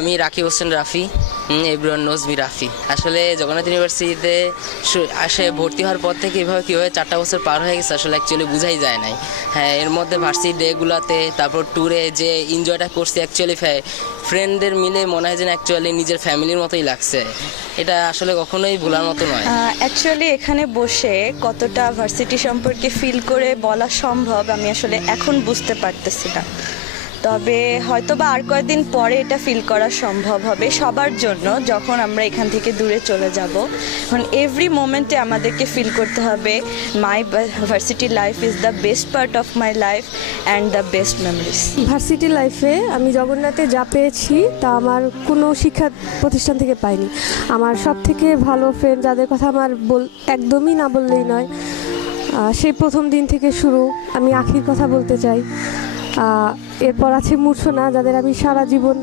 আমি Rakib Hossain Rafi, everyone knows me Rafi. আসলে জগন্নাথ ইউনিভার্সিটিতে আসে ভর্তি হওয়ার পর থেকে কীভাবে 4টা বছর পার হয়ে গেছে আসলে অ্যাকচুয়ালি বোঝাই যায় নাই। হ্যাঁ, এর মধ্যে ভার্সিটি ডেগুলোতে, তারপর ট্যুরে যে এনজয়টা করছি অ্যাকচুয়ালি ফ্রেন্ডদের মিলে মনে হয় যেন অ্যাকচুয়ালি নিজের ফ্যামিলির মতোই লাগছে। এটা আসলে কখনোই ভোলার মতো নয়। অ্যাকচুয়ালি এখানে বসে কতটা ভার্সিটি সম্পর্কে ফিল করে বলা সম্ভব আমি আসলে এখন বুঝতে পারতেছি না, তবে হয়তো বা আর কয়েকদিন পরে এটা ফিল করা সম্ভব হবে সবার জন্য যখন আমরা এখান থেকে দূরে চলে যাব। এখন এভরি মোমেন্টে আমাদেরকে ফিল করতে হবে my varsity life is the best part of my life and the best memories. Varsity লাইফে আমি জগন্নাথে যা পেয়েছি তা আমার কোনো শিক্ষা প্রতিষ্ঠান থেকে পাইনি। আমার সব থেকে ভালো ফ্রেন্ড যাদের কথা আমার একদমই না বললেই নয়, সেই প্রথম দিন থেকে শুরু। আমি আখির কথা বলতে চাই, এরপর আছে মূর্ছনা, যাদের আমি সারা জীবন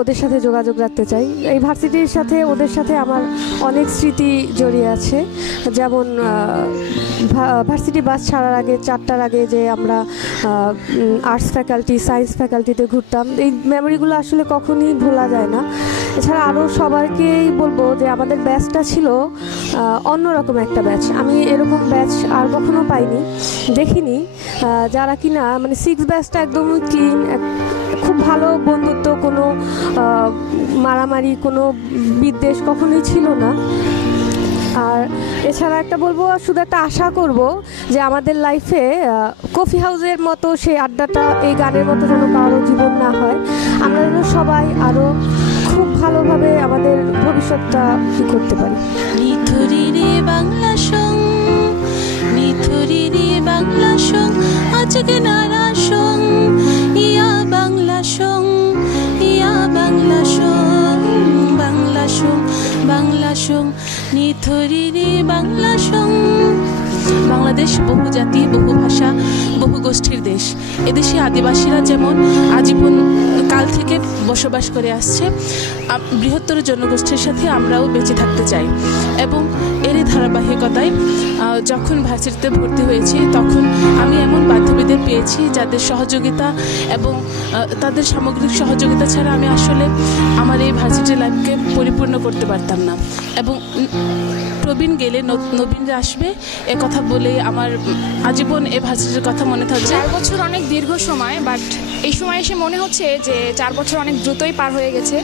ওদের সাথে যোগাযোগ রাখতে চাই। এই ভার্সিটির সাথে ওদের সাথে আমার অনেক স্মৃতি জড়িয়ে আছে, যেমন ভার্সিটি বাস ছাড়ার আগে 4টার আগে যে আমরা আর্টস ফ্যাকাল্টি, সায়েন্স ফ্যাকাল্টিতে ঘুরতাম, এই মেমোরিগুলো আসলে কখনই ভোলা যায় না। এছাড়া আরও সবাইকেই বলবো যে আমাদের ব্যাচটা ছিল অন্যরকম একটা ব্যাচ। আমি এরকম ব্যাচ আর কখনো পাইনি, দেখিনি, যারা কিনা মানে 6 ব্যাচটা একদমই ক্লিন, খুব ভালো বন্ধুত্ব, কোনো মারামারি, কোনো বিদ্বেষ কখনোই ছিল না। আর এছাড়া একটা বলবো, শুধু একটা আশা করব যে আমাদের লাইফে কফি হাউসের মতো সেই আড্ডাটা এই গানের মতো যেন কারো জীবন না হয়। আমরা যেন সবাই আরও খুব ভালোভাবে আমাদের ভবিষ্যৎটা কি করতে পারি। নিথুরি রে বাংলা সং, নিথুরি রে বাংলা সং, আজকে নারা সং, ইয়া বাংলা সং, ইয়া Bangla song, Bangla song, Bangla song, নিথুরি রে বাংলা সং। বাংলাদেশ বহু জাতি, বহু ভাষা, বহু গোষ্ঠীর দেশ। এদেশে আদিবাসীরা যেমন আজীবন কাল থেকে বসবাস করে আসছে, বৃহত্তর জনগোষ্ঠীর সাথে আমরাও বেঁচে থাকতে চাই। এবং এরই ধারাবাহিকতায় যখন ভার্সিটিতে ভর্তি হয়েছি তখন আমি এমন বান্ধবীদের পেয়েছি যাদের সহযোগিতা এবং তাদের সামগ্রিক সহযোগিতা ছাড়া আমি আসলে আমার এই ভার্সিটি লাইফকে পরিপূর্ণ করতে পারতাম না। এবং প্রবীণ গেলে নবীনরা আসবে, এ কথা বলেই আমার আজীবন এ ভার্সিটির কথা মনে থাকবে। 4 বছর অনেক দীর্ঘ সময়, বাট এই সময় এসে মনে হচ্ছে যে 4 বছর অনেক দ্রুতই পার হয়ে গেছে।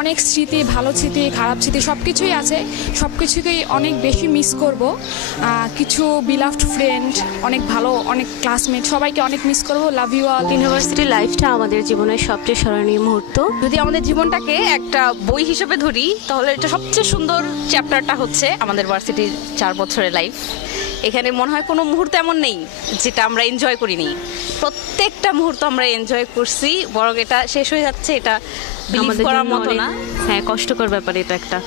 অনেক স্মৃতি, ভালো স্মৃতি, খারাপ স্মৃতি সব কিছুই আছে, সব কিছুকেই অনেক বেশি মিস করব। কিছু বিলাভড ফ্রেন্ড, অনেক ভালো অনেক ক্লাসমেট, সবাইকে অনেক মিস করব। Love you all. ইউনিভার্সিটি লাইফটা আমাদের জীবনের সবচেয়ে স্মরণীয় মুহূর্ত। যদি আমাদের জীবনটাকে একটা বই হিসেবে ধরি তাহলে এটা সবচেয়ে সুন্দর চ্যাপ্টারটা হচ্ছে আমাদের ভার্সিটির 4 বছরের লাইফ। এখানে মনে হয় কোনো মুহূর্ত এমন নেই যেটা আমরা এনজয় করিনি। প্রত্যেকটা মুহূর্ত আমরা এনজয় করছি, বরং এটা শেষ হয়ে যাচ্ছে এটা বিলিভ করার মতো না। হ্যাঁ, কষ্টকর ব্যাপার এটা একটা।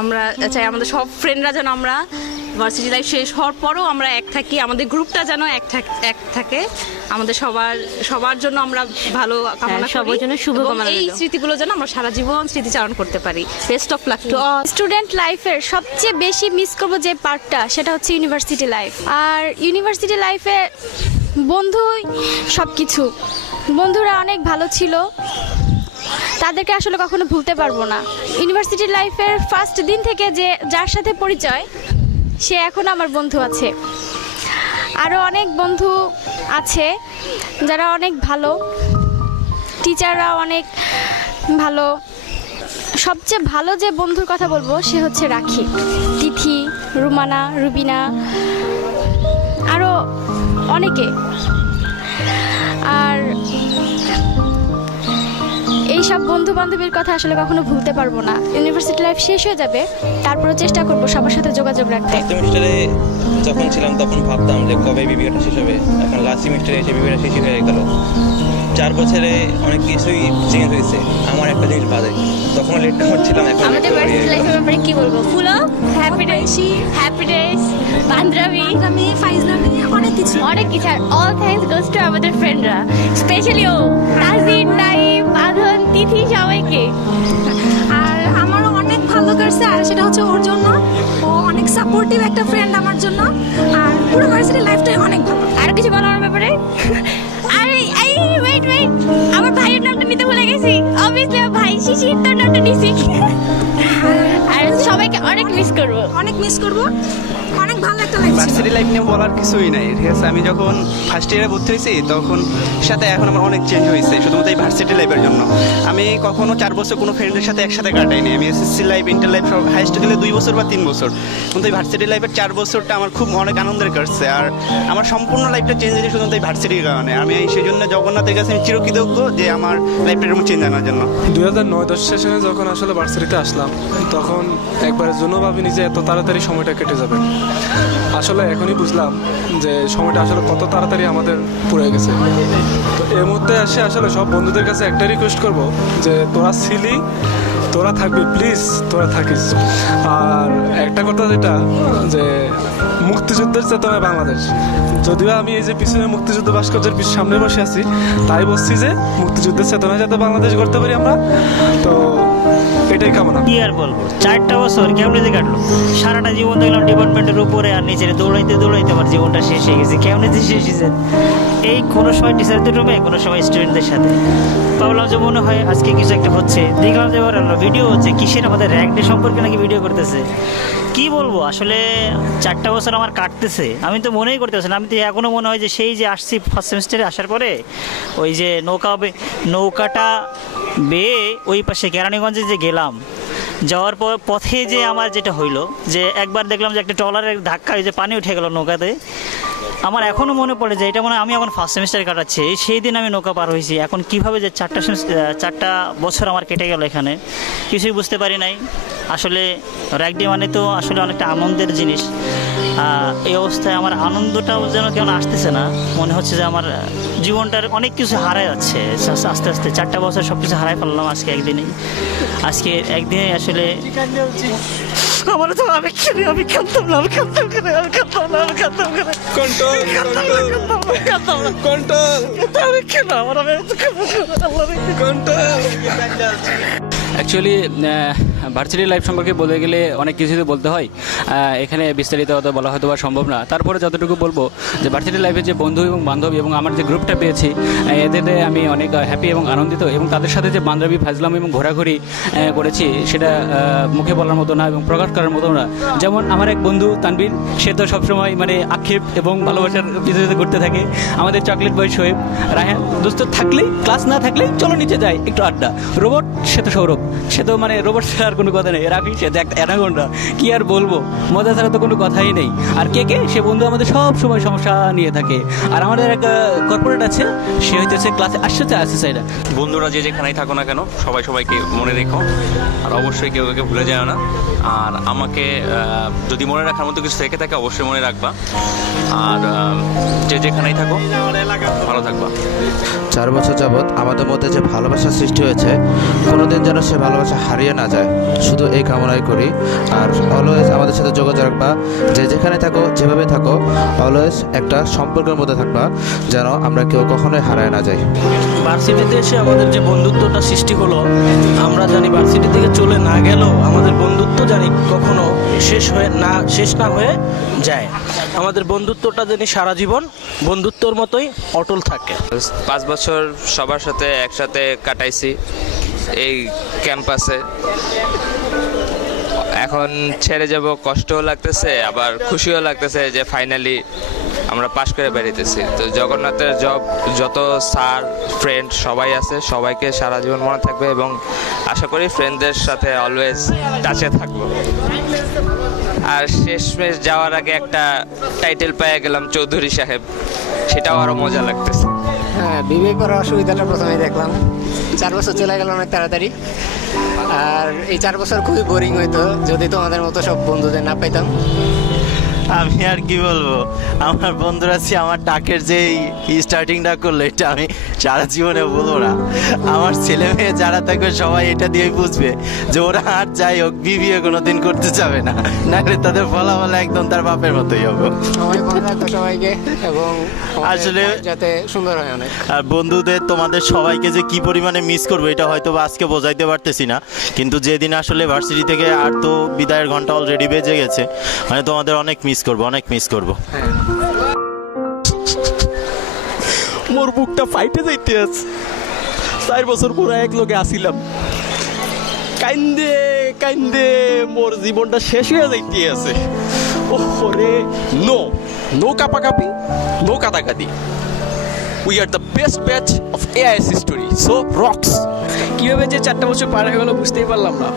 আমরা চাই আমাদের সব ফ্রেন্ডরা যেন আমরা ভার্সিটি লাইফ শেষ হওয়ার পরেও আমরা এক থাকি, আমাদের গ্রুপটা যেন এক থাকে, আমাদের সবার জন্য আমরা ভালো কামনা করি, সবার জন্য শুভকামনা। এই স্মৃতিগুলো যেন আমরা সারা জীবন স্মৃতিচারণ করতে পারি। Best of luck to all. Student লাইফের সবচেয়ে বেশি মিস করব যে পার্টটা, সেটা হচ্ছে ইউনিভার্সিটি লাইফ। আর ইউনিভার্সিটি লাইফে বন্ধুই সব কিছু। বন্ধুরা অনেক ভালো ছিল, তাদেরকে আসলে কখনো ভুলতে পারবো না। ইউনিভার্সিটি লাইফের ফার্স্ট দিন থেকে যার সাথে পরিচয়, সে এখন আমার বন্ধু আছে। আরও অনেক বন্ধু আছে যারা অনেক ভালো, টিচাররাও অনেক ভালো। সবচেয়ে ভালো যে বন্ধুর কথা বলবো সে হচ্ছে রাখি, তিথি, রুমানা, রুবিনা, আরও অনেকে। আর এইসব বন্ধু বান্ধবীর কথা আসলে কখনো ভুলতে পারবো না। ইউনিভার্সিটি লাইফ শেষ হয়ে যাবে, তারপরেও চেষ্টা করবো সবার সাথে যোগাযোগ রাখতে। সেমিস্টারে যখন ছিলাম তখন ভাবতাম যে কবে বিবিএটা শেষ হবে, এখন লাস্ট সেমিস্টারে এসে বিবিএটা শেষ হয়ে গেল। 4 বছরে অনেক কিছুই চেঞ্জ হয়েছে, আমার একটা জিনিস বাদে। তখন লেট করছিলাম, এখন আমাদের ভার্সিটি লাইফের ব্যাপারে কি বলবো? ফুলো, হ্যাপি ডেজ, বান্ধবী, ফাইজলামি, অনেক কিছু। অল থ্যাঙ্কস গোস টু আমাদের ফ্রেন্ডরা, স্পেশালি ও তাজিন, নাইম, আধন, তিথি, সবাইকে। আর আমারও অনেক ভালো করছে, আর সেটা হচ্ছে ওর জন্য। ও অনেক সাপোর্টিভ একটা ফ্রেন্ড আমার জন্য, আর পুরো ভার্সিটি লাইফটাই অনেক ভালো। আর কিছু বলো আমার ব্যাপারে? আরে ওয়েট, আমার ভাইয়ের নামটা নিতে ভুলে গেছি। নিয়েছিলাম ভাই, শিশির তো নটা নিছি। আর সবাইকে অনেক মিস করব। অনেক মিস করব, অনেক ভালো একটা লাইফ ছিল। ভার্সিটি লাইফ নিয়ে বলার কিছুই নাই, ঠিক আছে। আমি যখন ফার্স্ট ইয়ারে ভর্তি হয়েছি তখন সাথে এখন আমার অনেক চেঞ্জ হয়েছে, শুধুমাত্র এই ভার্সিটি লাইফের জন্য। আমি কখনো 4 বছর কোনো ফ্রেন্ডের সাথে একসাথে কাটাইনি। আমি এসএসসি লাইফ, ইন্টার লাইফ সব হাইস্ট গেলে 2 বছর বা 3 বছর, কিন্তু এই ভার্সিটি লাইফের 4 বছরটা আমার খুব অনেক আনন্দের কাটছে। আর আমার সম্পূর্ণ লাইফটা চেঞ্জ হয়েছে শুধুমাত্র এই ভার্সিটির কারণে। আমি সেই জন্য জগন্নাথের কাছে আমি চিরকৃতজ্ঞ যে আমার লাইফটা এরকম চেঞ্জ আনার জন্য। 2009-10 সেশনে যখন আসলে ভার্সিটিতে আসলাম তখন একবারের জন্য ভাবিনি যে এত তাড়াতাড়ি সময়টা কেটে যাবে। আসলে এখনই বুঝলাম যে সময়টা আসলে কত তাড়াতাড়ি আমাদের পুড়ে গেছে। তো এর মধ্যে এসে আসলে সব বন্ধুদের কাছে একটা রিকোয়েস্ট করব যে তোরা ছিলি, তোরা থাকবি, প্লিজ তোরা থাকিস। আর একটা কথা যেটা যে মুক্তিযুদ্ধের চেতনায় বাংলাদেশ, যদিও আমি এই যে পিছনে মুক্তিযুদ্ধ ভাস্কর্যের সামনে বসে আছি তাই বলছি যে মুক্তিযুদ্ধের চেতনায় যাতে বাংলাদেশ গড়তে পারি আমরা, তো এটাই কামনা। কি আর বলবো, 4টা বছর কেমনে যে কাটলো, সারাটা জীবন দেখলাম ডিপার্টমেন্টের উপরে আর নিচে দৌড়াইতে দৌড়াইতে আমার জীবনটা শেষ হয়ে গেছে। কেমনে যে শেষ হয়েছে, এই কোনো সময় টিচারদের রুমে, কোনো সময় স্টুডেন্টদের সাথে ভাবলাম যে মনে হয় আজকে কিছু একটা হচ্ছে। দেখলাম যে এবার ভিডিও হচ্ছে, কিসের আমাদের র্যাঙ্ক ডে সম্পর্কে নাকি ভিডিও করতেছে। কি বলবো, আসলে 4টা বছর আমার কাটতেছে, আমি তো মনেই করতে পারছি না। আমি তো এখনও মনে হয় যে সেই যে আসছি ফার্স্ট সেমিস্টারে আসার পরে ওই যে নৌকাটা বেয়ে ওই পাশে কেরানীগঞ্জে যে গেলাম, যাওয়ার পর পথে যে আমার যেটা হইলো যে একবার দেখলাম যে একটা ট্রলারের ধাক্কা, যে পানি উঠে গেল নৌকাতে। আমার এখনও মনে পড়ে যে এটা মানে আমি এখন ফার্স্ট সেমিস্টারে কাটাচ্ছি, সেই দিন আমি নৌকা পার হয়েছি। এখন কীভাবে যে 4টা বছর আমার কেটে গেল এখানে কিছুই বুঝতে পারি নাই। আসলে র্যাক ডে মানে তো আসলে অনেকটা আনন্দের জিনিস। এই অবস্থায় আমার আনন্দটাও যেন কেমন আসতেছে না, মনে হচ্ছে যে আমার জীবনটার অনেক কিছু হারায় যাচ্ছে আস্তে আস্তে। 4টা বছর সব কিছু হারাই ফেললাম আজকে একদিনেই। আজকে একদিনে আসলে আমার তো আমি খেলতাম না, আমি খেলতাম অ্যাকচুয়ালি ভার্সিটি লাইফ সম্পর্কে বলতে গেলে অনেক কিছুই তো বলতে হয়, এখানে বিস্তারিত অত বলা হয়তো বা সম্ভব না। তারপরে যতটুকু বলবো যে ভার্সিটি লাইফে যে বন্ধু এবং বান্ধবী এবং আমার যে গ্রুপটা পেয়েছি এতে আমি অনেক হ্যাপি এবং আনন্দিত, এবং তাদের সাথে যে বান্ধবী ফাজলাম এবং ঘোরাঘুরি করেছি সেটা মুখে বলার মতো না এবং প্রকাশ করার মতো না। যেমন আমার এক বন্ধু তানবীর, সে তো সবসময় মানে আক্ষেপ এবং ভালোবাসার পিছনে ঘুরতে থাকে। আমাদের চকলেট বয় শোয়েব, রায়হান দোস্ত থাকলেই, ক্লাস না থাকলেই চলো নিচে যাই একটু আড্ডা। রোবট, সে তো সৌরভ, সে তো মানে রোবট ছাড়া আর কোনো কথা নেই। রাফি, সে তো একটা অ্যানাকোন্ডা, কি আর বলবো, মজা ছাড়া তো কোনো কথাই নেই। আর কে সে বন্ধু আমাদের সব সময় সমস্যা নিয়ে থাকে। আর আমাদের এক কর্পোরেট আছে, সে হইতেছে ক্লাসে আসছে সাইডা। বন্ধুরা যে যেখানেই থাকো না কেন সবাই সবাইকে মনে রেখো, আর অবশ্যই কেউ কাউকে ভুলে যায় না। আর আমাকে যদি মনে রাখার মতো কিছু থেকে থাকে অবশ্যই মনে রাখবা। আর যে যেখানেই থাকো ভালো থাকবা। 4 বছর যাবৎ আমাদের মধ্যে যে ভালোবাসা সৃষ্টি হয়েছে, কোনোদিন যেন সে ভালোবাসা হারিয়ে না যায়, শুধু এই কামনাই করি। আর অলওয়েজ আমাদের সাথে যোগাযোগ রাখবা, যে যেখানে থাকো, যেভাবে থাকো, অলওয়েজ একটা সম্পর্কের মধ্যে থাকবা, যেন আমরা কেউ কখনোই হারায় না যাই। ভার্সিটিতে এসে আমাদের যে বন্ধুত্বটা সৃষ্টি হলো, আমরা জানি ভার্সিটি থেকে চলে না গেলেও আমাদের বন্ধুত্ব জানি কখনো শেষ না হয়ে যায়। আমাদের বন্ধুত্বটা জানি সারা জীবন বন্ধুত্বর মতোই অটল থাকে। 5 বছর সবার সাথে একসাথে কাটাইছি এই ক্যাম্পাসে। এখন ছেড়ে যাব, কষ্টও লাগতেছে আবার খুশিও লাগতেছে যে ফাইনালি আমরা পাশ করে বেরিয়েছি। তো জগন্নাথের যত স্যার ফ্রেন্ড সবাই আছে, সবাইকে সারা জীবন মনে থাকবে এবং আশা করি ফ্রেন্ডদের সাথে অলওয়েজ টাচে থাকবো। আর শেষমেশ যাওয়ার আগে একটা টাইটেল পেয়ে গেলাম চৌধুরী সাহেব, সেটাও আরও মজা লাগতেছে। হ্যাঁ, বিবেক করার অসুবিধাটা প্রথমেই দেখলাম। 4 বছর চলে গেল অনেক তাড়াতাড়ি। আর এই 4 বছর খুবই বোরিং হইতো যদি তোমাদের মতো সব বন্ধুদের না পেতাম। আমি আর কি বলবো, আমার বন্ধুরা আমার ডাকের যে স্টার্টিংটা করলো এটা আমি সারা জীবনে বলবো না। আমার ছেলে মেয়ে যারা থাকবে সবাই এটা দিয়েই বুঝবে যে ওরা আর যাই হোক বিয়ে কোনোদিন করতে যাবে না, নাহলে তাদের ফলাফল একদম তার বাপের মতোই হবে। সবাইকে এবং আসলে যাতে সুন্দর হয় অনেক। আর বন্ধুদের তোমাদের সবাইকে যে কি পরিমাণে মিস করবো এটা হয়তো আজকে বোঝাইতে পারতেছি না, কিন্তু যেদিন আসলে ভার্সিটি থেকে আর তো বিদায়ের ঘন্টা অলরেডি বেজে গেছে, মানে তোমাদের অনেক মিস করবো, অনেক মিস করবো। মোর বুকটা ফাইটে যাইতে আছে। 4 বছর পুরো এক লোকে আসিলাম, কাইন্দে কাইন্দে মোর জীবনটা শেষ হয়ে যাইতে আছে। ওরে নো কাপাকাপি, নো কাটাকাটি। We are the best batch of AIS history, so rocks. কীভাবে যে 4টা বছর পার হয়ে গেল বুঝতেই পারলাম না।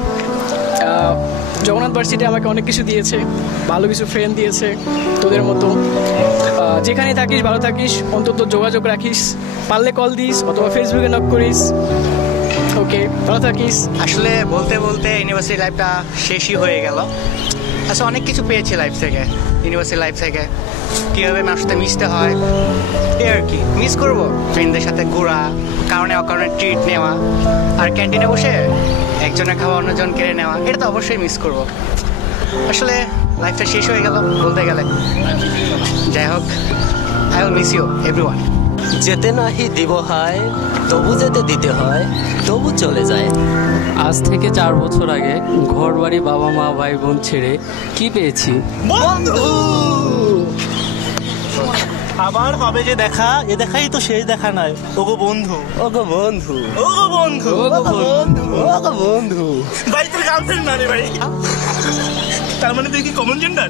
জগন্নাথ ভার্সিটি আমাকে অনেক কিছু দিয়েছে, ভালো কিছু ফ্রেন্ড দিয়েছে তোদের মতো। যেখানে থাকিস ভালো থাকিস, অন্তত যোগাযোগ রাখিস, পারলে কল দিস অথবা ফেসবুকে নক করিস। ওকে, ভালো থাকিস। আসলে বলতে বলতে ইউনিভার্সিটি লাইফটা শেষই হয়ে গেল। আসলে অনেক কিছু পেয়েছি লাইফ থেকে, ইউনিভার্সিটি লাইফ থেকে। কীভাবে মানুষের সাথে মিশতে হয় এই আর কি মিস করবো। ফ্রেন্ডদের সাথে ঘোরা, কারণে অকারণে ট্রিট নেওয়া, আর ক্যান্টিনে বসে একজনের খাওয়া অন্যজন কেড়ে নেওয়া, এটা তো অবশ্যই মিস করবো। আসলে লাইফটা শেষ হয়ে গেল বলতে গেলে। যাই হোক, I will miss you everyone. যেতে নাহি দিব হয়, তবু যেতে দিতে হয়, তবু চলে যায়। আজ থেকে 4 বছর আগে ঘর বাড়ি, বাবা মা, ভাই বোন ছেড়ে কি পেয়েছি? বন্ধু। আবার হবে যে দেখা, এ দেখাই তো শেষ দেখা নয়। ওগো বন্ধু, ওগো বন্ধু, ওগো বন্ধু, ওগো বন্ধু, ওগো বন্ধু। ভাই তোর গার্লফ্রেন্ড না রে ভাই? তার মানে তুই কি কমন জেন্ডার?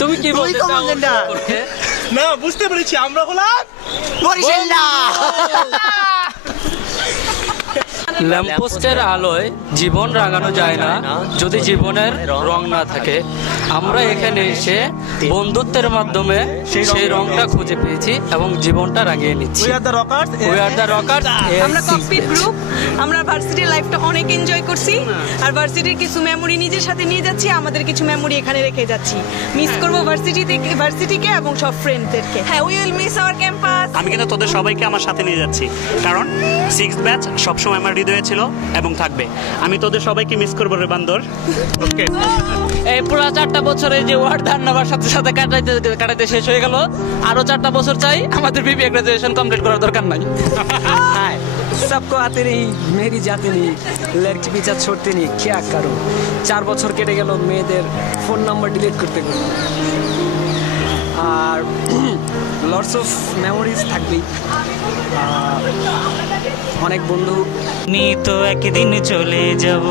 তুমি কি বলতে চাও? কমন জেন্ডার না, বুঝতে পেরেছি, আমরা হলাম বরিশাল্লা। ল্যাম্পপোস্টের আলোয় জীবন রাঙানো যায় না যদি জীবনের রং না থাকে। আমরা এখানে এসে বন্ধুত্বের মাধ্যমে সেই রংটা খুঁজে পেয়েছি এবং জীবনটা রাঙিয়ে নিচ্ছি। We are the Rockerz. We are the Rockerz. আমরা ককপিট গ্রুপ, আমরা ভার্সিটির লাইফটা অনেক এনজয় করছি, আর ভার্সিটির কিছু মেমোরি নিজের সাথে নিয়ে যাচ্ছি, আমাদের কিছু মেমোরি এখানে রেখে যাচ্ছি। মিস করব ভার্সিটিকে এবং সব ফ্রেন্ডদেরকে। হ্যাঁ, we will miss our campus. আমি কিন্তু তোদের সবাইকে আমার সাথে নিয়ে যাচ্ছি, কারণ 6th ব্যাচ সবসময় আমার হৃদয়ে ছিল এবং থাকবে। আমি তোদের সবাইকে মিস করবো রে বান্দর। ওকে, এই পুরো 4টা বছরে যে ওয়ার্ড ধান্নাবার সাথে সাথে কাটাইতে শেষ হয়ে গেল। আরো 4টা বছর চাই, আমাদের বিবিএ গ্রাজুয়েশন কমপ্লিট করার দরকার নাই। सबको आते नहीं, मेरी जाते नहीं, लड़की पीछा छोड़ते नहीं, क्या करो। 4 বছর কেটে গেল মেয়েদের ফোন নাম্বার ডিলিট করতে করতে। আর লটস অফ মেমোরিজ থাকবেই, অনেক বন্ধু। আমি তো একদিন চলে যাব,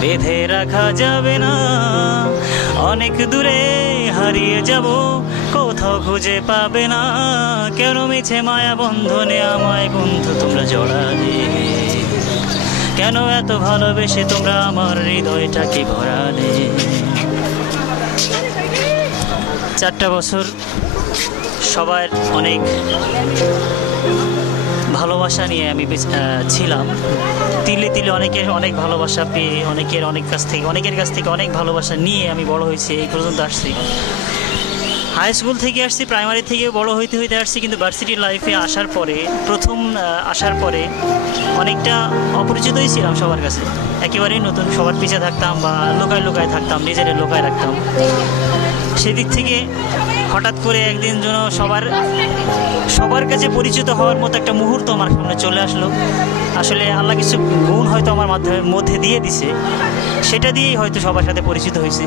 বেঁধে রাখা যাবে না। অনেক দূরে হারিয়ে যাব, কোথাও খুঁজে পাবে না। কেন মিছে মায়া বন্ধনে আমায় বন্ধু তোমরা জড়ালে? কেন এত ভালোবেসে তোমরা আমার হৃদয়টাকে ভরালে? 4টা বছর সবার অনেক ভালোবাসা নিয়ে আমি ছিলাম। তিলে তিলে অনেক ভালোবাসা পেয়ে, অনেকের কাছ থেকে অনেক ভালোবাসা নিয়ে আমি বড় হয়েছি, এই পর্যন্ত আসছি। হাই স্কুল থেকে আসছি, প্রাইমারি থেকে বড় হইতে হইতে আসছি, কিন্তু ভার্সিটি লাইফে প্রথম আসার পরে অনেকটা অপরিচিতই ছিলাম সবার কাছে। একেবারেই নতুন, সবার পিছিয়ে থাকতাম বা লুকায় থাকতাম, নিজেদের লুকায় রাখতাম। সেদিক থেকে হঠাৎ করে একদিন যেন সবার কাছে পরিচিত হওয়ার মতো একটা মুহূর্ত আমার সামনে চলে আসলো। আসলে আল্লাহ কিছু গুণ হয়তো আমার মধ্যে দিয়ে দিছে, সেটা দিয়েই হয়তো সবার সাথে পরিচিত হয়েছে।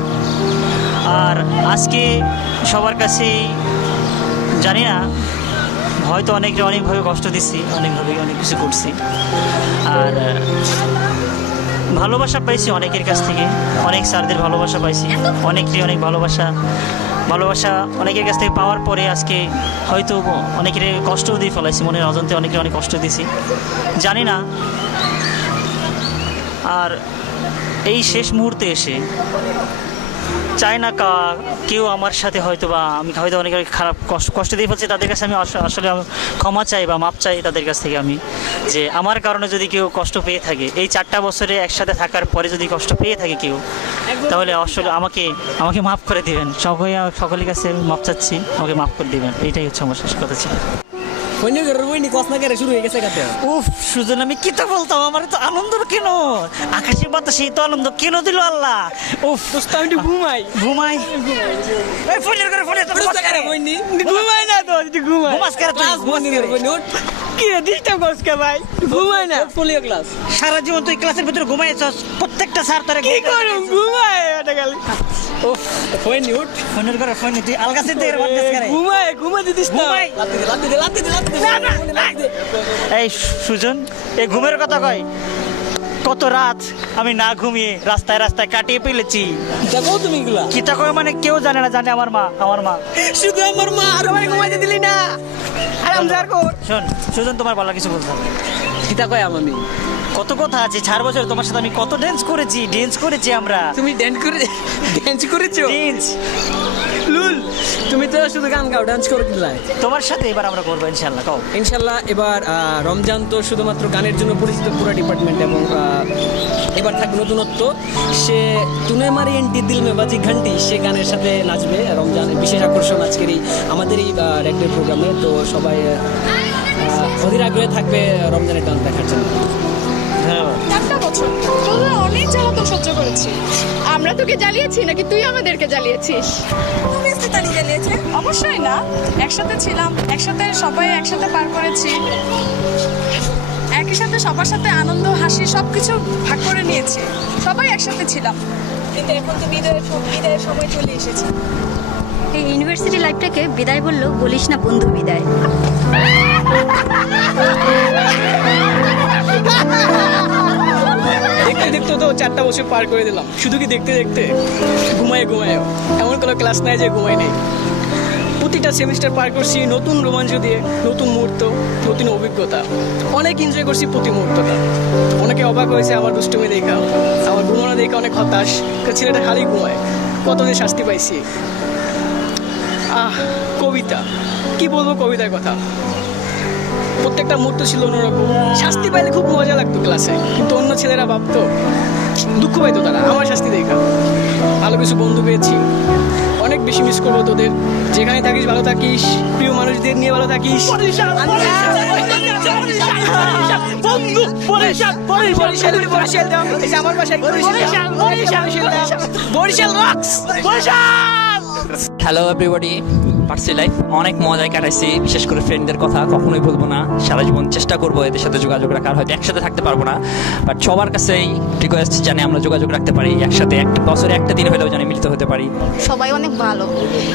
আর আজকে সবার কাছে জানি না, হয়তো অনেকভাবে কষ্ট দিচ্ছি, অনেকভাবে অনেক কিছু করছি। আর ভালোবাসা পাইছি অনেকের কাছ থেকে, অনেক স্যারদের ভালোবাসা পাইছি, অনেক ভালোবাসা অনেকের কাছ থেকে পাওয়ার পরে আজকে হয়তো অনেকের কষ্টও দিয়ে ফেলাইছি, মনের অজান্তে অনেকের অনেক কষ্ট দিয়েছি, জানি না। আর এই শেষ মুহূর্তে এসে চাই না কেউ আমার সাথে হয়তো বা আমি হয়তো অনেক খারাপ কষ্ট দিয়ে ফেলছি, তাদের কাছে আমি আসলে ক্ষমা চাই বা মাপ চাই তাদের কাছ থেকে আমি, যে আমার কারণে যদি কেউ কষ্ট পেয়ে থাকে, এই 4টা বছরে একসাথে থাকার পরে যদি কষ্ট পেয়ে থাকে কেউ, তাহলে আসলে আমাকে মাফ করে দিবেন। সকলের কাছে মাপ চাচ্ছি, আমাকে মাফ করে দিবেন, এইটাই হচ্ছে আমার শেষ কথা ছিল। উফ সুজন, আমি কি তো বলতাম, আমার তো আনন্দ কেন, আকাশে বাতাসে তো আনন্দ কেন দিল আল্লাহ। উফ আমি ঘুমাই ঘুমাই না তো, ঘুমাই না সারা জীবন তুই ক্লাসের ভিতরে ঘুমাইছ, প্রত্যেকটা স্যার তোরা ঘুমায়। ও ফোন উঠ ফোনের করে ফোন তুই আলগা সিদ্ধ করে বলতেছ করে ঘুমাই দিদিস না লাতি দে এই সুজন এই ঘুমের কথা কই কত রাত আমি না ঘুমিয়ে রাস্তায় রাস্তায় কাটিয়ে ফেলেছি দেখো তুমি এগুলা কি তা কয় মানে কেউ জানে না, জানে আমার মা শুধু আমার মা আর মানে ঘুমাইতে দিলি না আরাম যার কর শোন সুজন তোমার বলা কিছু বলছো কি তা কয় আমি কত কথা আছে 4 বছর তোমার সাথে আমি কত ড্যান্স করেছি আমরা তুমি ড্যান্স করেছো লুল তুমি তো শুধু গান গাও ডান্স করো দিলাই তোমার সাথে এবার আমরা করবো ইনশাআল্লাহ কও ইনশাআল্লাহ এবার রমজান তো শুধুমাত্র গানের জন্য পরিচিত পুরো ডিপার্টমেন্ট এবং এবার থাকবে নতুনত্ব সে তুনে মারি এন্টি দিল মে বাজি ঘন্টি সে গানের সাথে নাচবে রমজানের বিশেষ আকর্ষণ আজকের আমাদের এই রেকর্ড প্রোগ্রামে তো সবাই অধীর আগ্রহে থাকবে রমজানের গান দেখার জন্য 4টা বছর তোরা অনেক জ্বালাতন সহ্য করেছি আমরা তোকে জ্বালিয়েছি নাকি তুই আমাদেরকে জ্বালিয়েছিস জ্বালিয়েছে অবশ্যই না একসাথে ছিলাম একসাথে সবাই একসাথে পার করেছি একই সাথে সবার সাথে আনন্দ হাসি সবকিছু ভাগ করে নিয়েছি সবাই একসাথে ছিলাম কিন্তু এখন তো বিদায়ের সময় চলে এসেছে এই ইউনিভার্সিটি লাইফটাকে বিদায় বললেও বলিস না বন্ধু বিদায় দেখতে দেখতে তো 4টা বছর পার করে দিলাম শুধু কি দেখতে দেখতে ঘুমায় এমন কোনো ক্লাস নাই যে ঘুমাই নেই প্রতিটা সেমিস্টার পার করছি নতুন রোমাঞ্চ দিয়ে নতুন মুহূর্ত নতুন অভিজ্ঞতা অনেক এনজয় করছি প্রতি মুহূর্তটা অনেকে অবাক হয়েছে আমার দুষ্টুমি দেখা আমার ঘুমানো দেখে অনেক হতাশ ছেলেটা খালি ঘুমায় কতদিন শাস্তি পাইছি কবিতা কি বলবো কবিতার কথা প্রত্যেকটা মুহূর্ত ছিল অন্যরকম শাস্তি পাইলে খুব মজা লাগতো ক্লাসে কিন্তু অন্য ছেলেরা ভাবতো দুঃখ পাইতো তারা আমার শাস্তি দেখা ভালো কিছু বন্ধু পেয়েছি অনেক বেশি মিস করবো তোদের যেখানে থাকিস ভালো থাকিস প্রিয় মানুষদের নিয়ে ভালো থাকিস আমার বাসায় হ্যালো এভরিবডি ভার্সিটি লাইফ অনেক মজায় কাটাইছি বিশেষ করে ফ্রেন্ডদের কথা কখনোই বলবো না সারা জীবন চেষ্টা করবো এদের সাথে যোগাযোগ রাখার হয়তো একসাথে থাকতে পারবো না বাট সবার কাছেই রিকোয়েস্ট জানি আমরা যোগাযোগ রাখতে পারি একসাথে একটা বছরে একটা দিন হলেও জানি মিলিত হতে পারি সবাই অনেক ভালো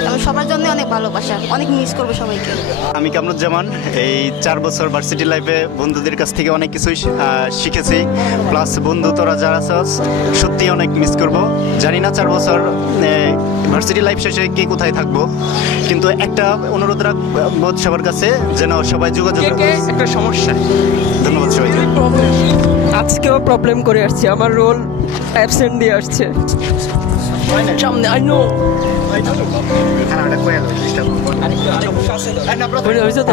এবং সবার জন্য অনেক ভালোবাসা অনেক মিস করবো সবাইকে আমি কামরুজ্জামান এই 4 বছর ভার্সিটি লাইফে বন্ধুদের কাছ থেকে অনেক কিছুই শিখেছি প্লাস বন্ধু তোরা যারা আছিস সত্যি অনেক মিস করব জানি না 4 বছর ভার্সিটি লাইফ শেষে কে কোথায় থাকবো কিন্তু একটা অনুরোধ রাখবো সবার কাছে যেন সবাই যোগাযোগ একটা সমস্যা ধন্যবাদ সবাইকে আজকেও প্রবলেম করে আসছে আমার রোল অ্যাবসেন্ট দিয়ে আসছে সামনে আই নো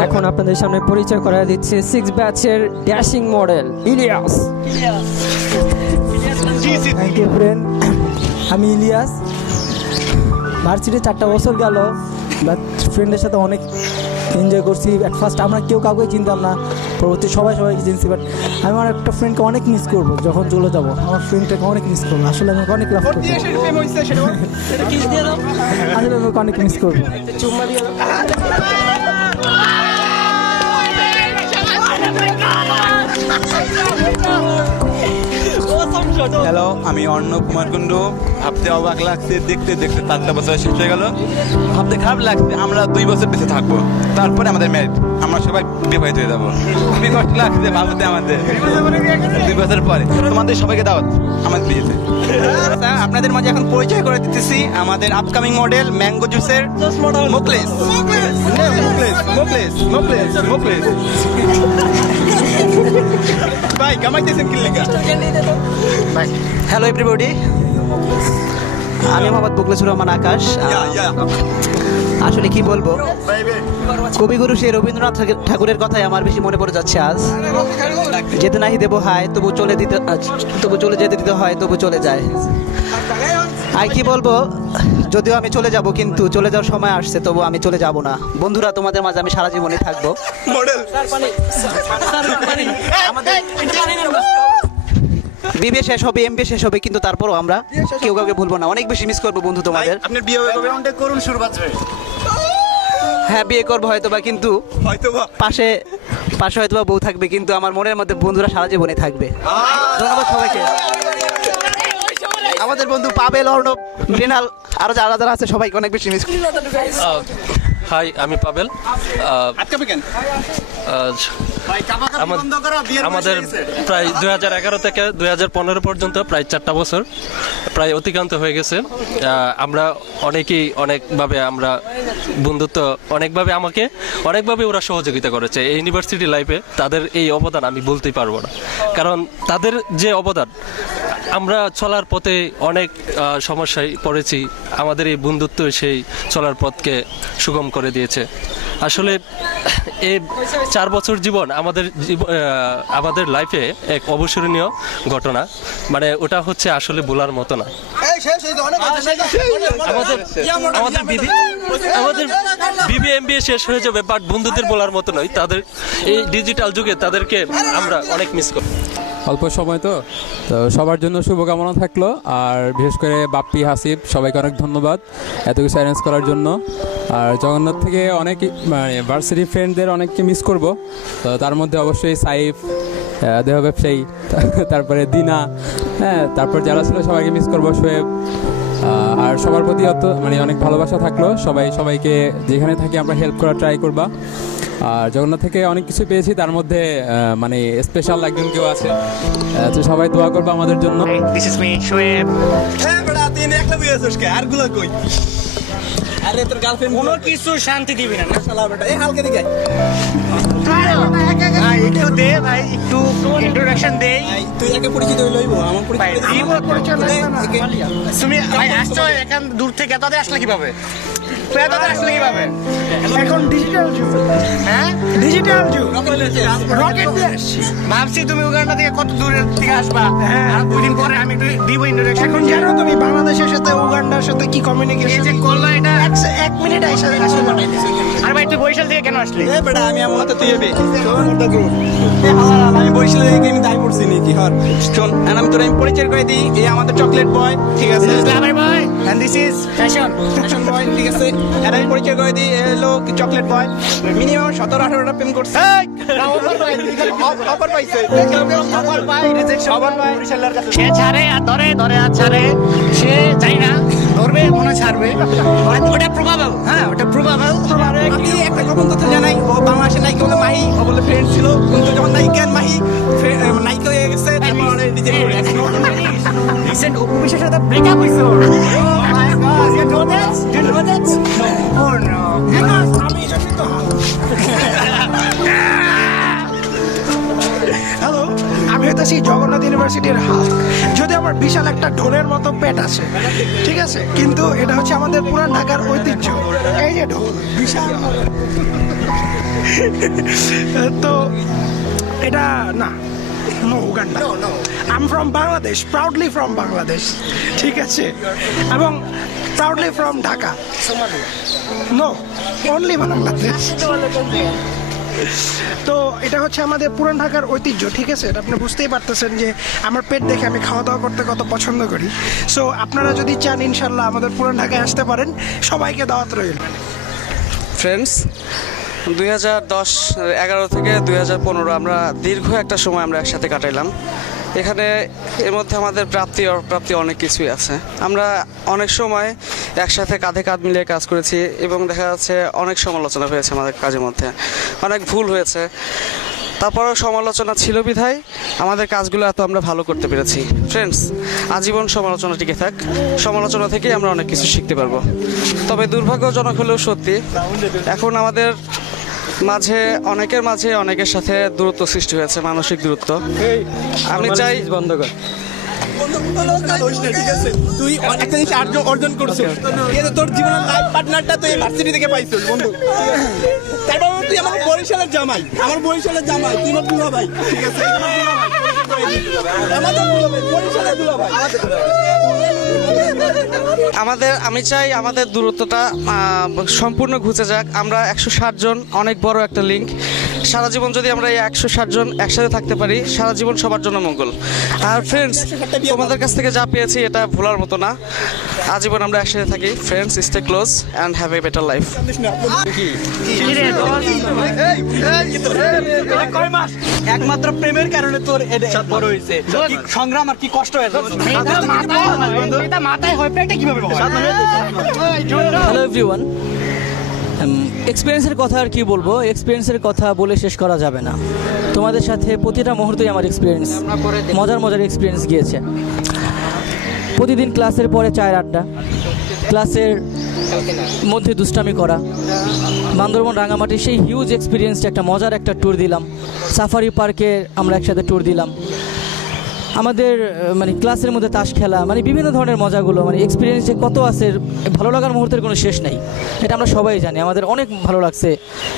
এখন আপনাদের সামনে পরিচয় করা দিচ্ছে 6 ব্যাচের dashing model Ilias thank you friend আমি ইলিয়াস ভার্সিটি 4টা বছর গেল বাট ফ্রেন্ডের সাথে অনেক এনজয় করছি অ্যাট ফার্স্ট আমরা কেউ কাউকে চিনতাম না পরবর্তী সবাইকে চিনছি বাট আমি আমার একটা ফ্রেন্ডকে অনেক মিস করবো যখন চলে যাবো আমার ফ্রেন্ডটাকে অনেক মিস করবো আসলে আমাকে অনেক লাভ করবো আসলে আমাকে অনেক মিস করবো হ্যালো আমি অর্ণব কুমার কুণ্ডু ভাবতে অবাক লাগছে দেখতে দেখতে 4টা বছর শেষ হয়ে গেল ভাবতে খারাপ লাগছে আমরা 2 বছর বেঁচে থাকবো তারপরে আমাদের ম্যারেজ আমরা সবাই বিবাহিত হয়ে যাবো খুবই কষ্ট লাগছে ভাবতে আমাদের 2 বছর পরে তোমাদের সবাইকে দাওয়াত আমাদের বিয়েতে আপনাদের মাঝে এখন পরিচয় করে দিতেছি আমাদের আপকামিং মডেল ম্যাঙ্গো জুসের মোকলেস ভাই কামাইতেছেন কি লেখা হ্যালো এভরিবডি আমি মোহাম্মদ মুখলেসুর রহমান আকাশ আসলে কি বলবো কবিগুরু সেই রবীন্দ্রনাথ ঠাকুরের কথাই আমার বেশি মনে পড়ে যাচ্ছে আজ যেতে নাহি দেবো হায় তবু চলে যেতে দিতে হয় তবু চলে যায় আর কি বলবো যদিও আমি চলে যাব কিন্তু চলে যাওয়ার সময় আসছে তবু আমি চলে যাব না বন্ধুরা তোমাদের মাঝে আমি সারা জীবনই থাকবো বিবিএ শেষ হবে এমবিএ শেষ হবে কিন্তু তারপরও আমরা কেউ কাউকে ভুলবো না অনেক বেশি মিস করবো বন্ধু তোমাদের আপনার বিয়ে হবে অনেক করুণ সুর বাজবে হ্যাঁ বিয়ে করবো হয়তোবা কিন্তু পাশে হয়তোবা বউ থাকবে কিন্তু আমার মনের মধ্যে বন্ধুরা সারা জীবনে থাকবে ধন্যবাদ সবাইকে আমাদের বন্ধু পাবেল, অর্ণব, মৃণাল আরো যারা যারা আছে সবাইকে অনেক বেশি মিস করি। হাই, আমি পাবেল। আমাদের প্রায় 2011 থেকে 2015 পর্যন্ত প্রায় 4টা বছর প্রায় অতিক্রান্ত হয়ে গেছে। আমরা অনেকেই অনেকভাবে আমরা বন্ধুত্ব অনেকভাবে আমাকে অনেকভাবে ওরা সহযোগিতা করেছে এই ইউনিভার্সিটি লাইফে। তাদের এই অবদান আমি বলতেই পারবো না, কারণ তাদের যে অবদান, আমরা চলার পথে অনেক সমস্যায় পড়েছি, আমাদের এই বন্ধুত্ব সেই চলার পথকে সুগম করে দিয়েছে। আসলে এই 4 বছর জীবন আমাদের লাইফে এক অবিস্মরণীয় ঘটনা, মানে ওটা হচ্ছে আসলে বলার মতো না। আমাদের BBA শেষ হয়ে যাবে, বাট বন্ধুদের বলার মতো নয়। তাদের এই ডিজিটাল যুগে তাদেরকে আমরা অনেক মিস করি। অল্প সময় তো সবার জন্য শুভকামনা থাকলো। আর বিশেষ করে বাপ্পি, হাসিব সবাইকে অনেক ধন্যবাদ এত কিছু অ্যারেঞ্জ করার জন্য। আর জগন্নাথ থেকে অনেক মানে ভার্সিটি ফ্রেন্ডদের অনেককে মিস করব। তো তার মধ্যে অবশ্যই সাইফ, দেহ ব্যবসায়ী, তারপরে দিনা, হ্যাঁ, তারপর যারা ছিল সবাইকে মিস করবো, শোয়েব। আর সবার প্রতি মানে অনেক ভালোবাসা থাকলো। সবাইকে যেখানে থাকি আমরা হেল্প করার ট্রাই করবা। আর জগন্নাথ থেকে অনেক কিছু পেয়েছি, তার মধ্যে মানে স্পেশাল একজন কেউ আছে, তো সবাই দোয়া করবো আমাদের জন্য। This is me Shoaib. হ্যাঁ বড়া, তুই একলা বিয়ে আছিস কে? আর গুলা কই? আরে তোর গার্লফ্রেন্ড কোনো কিছু শান্তি দিবি না। শালা বেটা, এই হালকা দিকে ভাই একটু দে, ভাই একটু ইন্ট্রোডাকশন দে। তুই একে পরিচিত হইলইব, আমার পরিচিত তুমি ভাই আসছো এখান দূর থেকে, এতদূর আসলে কিভাবে? এখন ডিজিটাল যুগ, হ্যাঁ ডিজিটাল যুগ, রকেট দিয়ে আসছি। ভাবছি তুমি উগান্ডা থেকে কত দূরের থেকে আসবা, আর 2 দিন পরে আমি একটু দিব ইন্ট্রোডাকশন। এখন জানো তুমি বাংলাদেশের সাথে উগান্ডার সাথে কি কমিউনিকেশন? এই যে করলো এটা 1 মিনিট আইসা আসলে পাঠাই দিছে। আর ভাই তুই বরিশাল থেকে কেন আসলি? এ বেটা, আমি আমার মতে তুই হবে। আমি বরিশাল থেকে আমি দাই পড়ছি নাকি? হর চল, আমি তোর আমি পরিচয় করে দিই। এই আমাদের চকলেট বয়, ঠিক আছে? Glamour boy and this is fashion boy, ঠিক আছে? আর আমি পরিচয় করে দিই, হলো চকলেট বয়। মিনিমাম 17-18টা প্রেম করছে। অফার পাইছে, সে ছাড়ে আর ধরে আর ছাড়ে, সে চাই না ধরবে, মনে ছাড়বে। ওটা প্রবাবল, হ্যাঁ ওটা প্রবাবল। আমি একটা গোপন তথ্য জানাই, ও বাংলাদেশের নায়িকা বলে মাহি, ও বলে ফ্রেন্ড ছিল, কিন্তু যখন নায়িকা মাহি নায়িকা হয়ে গেছে, তারপর নিজে রিসেন্ট অপু বিশ্বাসের সাথে ব্রেকআপ হইছে। Oh my God, you know that? Do you know that? Oh no, আমি জানি তো। হ্যালো, আমি হইতেছি জগন্নাথ ইউনিভার্সিটির হাল্ক। যদি আমার বিশাল একটা ঢোলের মতো পেট আছে, ঠিক আছে, কিন্তু এটা হচ্ছে আমাদের পুরান ঢাকার ঐতিহ্য। এই যে ঢোল বিশাল, তো এটা না, no Uganda. I am from Bangladesh, proudly from Bangladesh, ঠিক আছে, এবং proudly from Dhaka. No, only Bangladesh. তো এটা হচ্ছে আমাদের পুরান ঢাকার ঐতিহ্য, ঠিক আছে? আপনি বুঝতেই পারতেছেন যে আমার পেট দেখে আমি খাওয়া দাওয়া করতে কত পছন্দ করি। সো আপনারা যদি চান ইনশাল্লাহ আমাদের পুরান ঢাকায় আসতে পারেন, সবাইকে দাওয়াত রইল। ফ্রেন্ডস, 2011 থেকে 2015 আমরা দীর্ঘ একটা সময় আমরা একসাথে কাটাইলাম। এখানে এর মধ্যে আমাদের প্রাপ্তি অপ্রাপ্তি অনেক কিছুই আছে। আমরা অনেক সময় একসাথে কাঁধে কাঁধ মিলিয়ে কাজ করেছি এবং দেখা যাচ্ছে অনেক সমালোচনা হয়েছে আমাদের কাজের মধ্যে, অনেক ভুল হয়েছে। তারপরেও সমালোচনা ছিল বিধায় আমাদের কাজগুলো এত আমরা ভালো করতে পেরেছি। ফ্রেন্ডস, আজীবন সমালোচনা টিকে থাক, সমালোচনা থেকেই আমরা অনেক কিছু শিখতে পারবো। তবে দুর্ভাগ্যজনক হলেও সত্যি, এখন আমাদের মাঝে অনেকের সাথে দূরত্ব সৃষ্টি হয়েছে, মানসিক দূরত্ব। আমি চাই বন্ধ কর, ঠিক আছে? তুই একটা জিনিস অর্জন করছিস, তোর জীবনের লাইফ পার্টনারটা তুই ভার্সিটি থেকে পাইছিস বন্ধু। তারপর তুই আমার বরিশালের জামাই, তুই আমার দুলা ভাই, ঠিক আছে? আমি চাই আমাদের দূরত্বটা সম্পূর্ণ ঘুচে যাক। আমরা 160 জন, অনেক বড় একটা লিঙ্ক। সারা জীবন যদি আমরা এই 160 জন একসাথে থাকতে পারি, সারা জীবন সবার জন্য মঙ্গল। আর ফ্রেন্ডস, তোমাদের কাছ থেকে যা পেয়েছি এটা ভোলার মতো না। আজীবন আমরা একসাথে থাকি। Friends, stay close and have a better life. একমাত্র প্রেমের কারণে তোর বড় হয়েছে সংগ্রাম আর কি কষ্ট হয়েছে। হ্যালো এভরিওয়ান, এক্সপিরিয়েন্সের কথা আর কি বলবো, এক্সপিরিয়েন্সের কথা বলে শেষ করা যাবে না। তোমাদের সাথে প্রতিটা মুহূর্তেই আমার এক্সপিরিয়েন্স, মজার এক্সপিরিয়েন্স গিয়েছে। প্রতিদিন ক্লাসের পরে চায়ের আড্ডা, ক্লাসের মধ্যে দুষ্টামি করা, বান্দরবন রাঙামাটির সেই হিউজ এক্সপিরিয়েন্সটা, একটা মজার একটা ট্যুর দিলাম। সাফারি পার্কে আমরা একসাথে ট্যুর দিলাম। আমাদের মানে ক্লাসের মধ্যে তাস খেলা, মানে বিভিন্ন ধরনের মজাগুলো, মানে এক্সপিরিয়েন্স যে কত আছে, ভালো লাগার মুহূর্তের কোনো শেষ নেই। এটা আমরা সবাই জানি। আমাদের অনেক ভালো লাগছে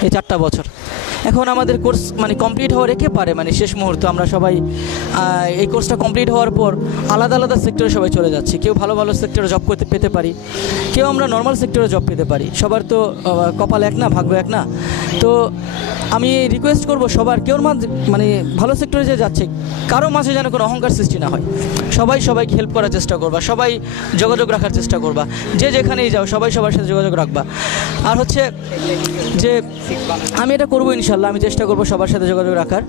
এই 4টা বছর। এখন আমাদের কোর্স মানে কমপ্লিট হওয়ার একেবারে মানে শেষ মুহূর্ত। আমরা সবাই এই কোর্সটা কমপ্লিট হওয়ার পর আলাদা আলাদা সেক্টরে সবাই চলে যাচ্ছি। কেউ ভালো সেক্টরে জব পেতে পারি, কেউ আমরা নর্মাল সেক্টরে জব পেতে পারি। সবার তো কপাল এক না, ভাগ্য এক না। তো আমি রিকোয়েস্ট করব সবার, কেউ মানে ভালো সেক্টরে যে যাচ্ছে কারো মাঝে যেন কোনো অহংকার সৃষ্টি না হয়। সবাইকে হেল্প করার চেষ্টা করবা, সবাই যোগাযোগ রাখার চেষ্টা করবা। যে যেখানেই যাও সবাই সবার সাথে যোগাযোগ রাখবা। আর হচ্ছে যে আমি এটা করবো ইনশাল্লাহ, আমি চেষ্টা করবো সবার সাথে যোগাযোগ রাখার।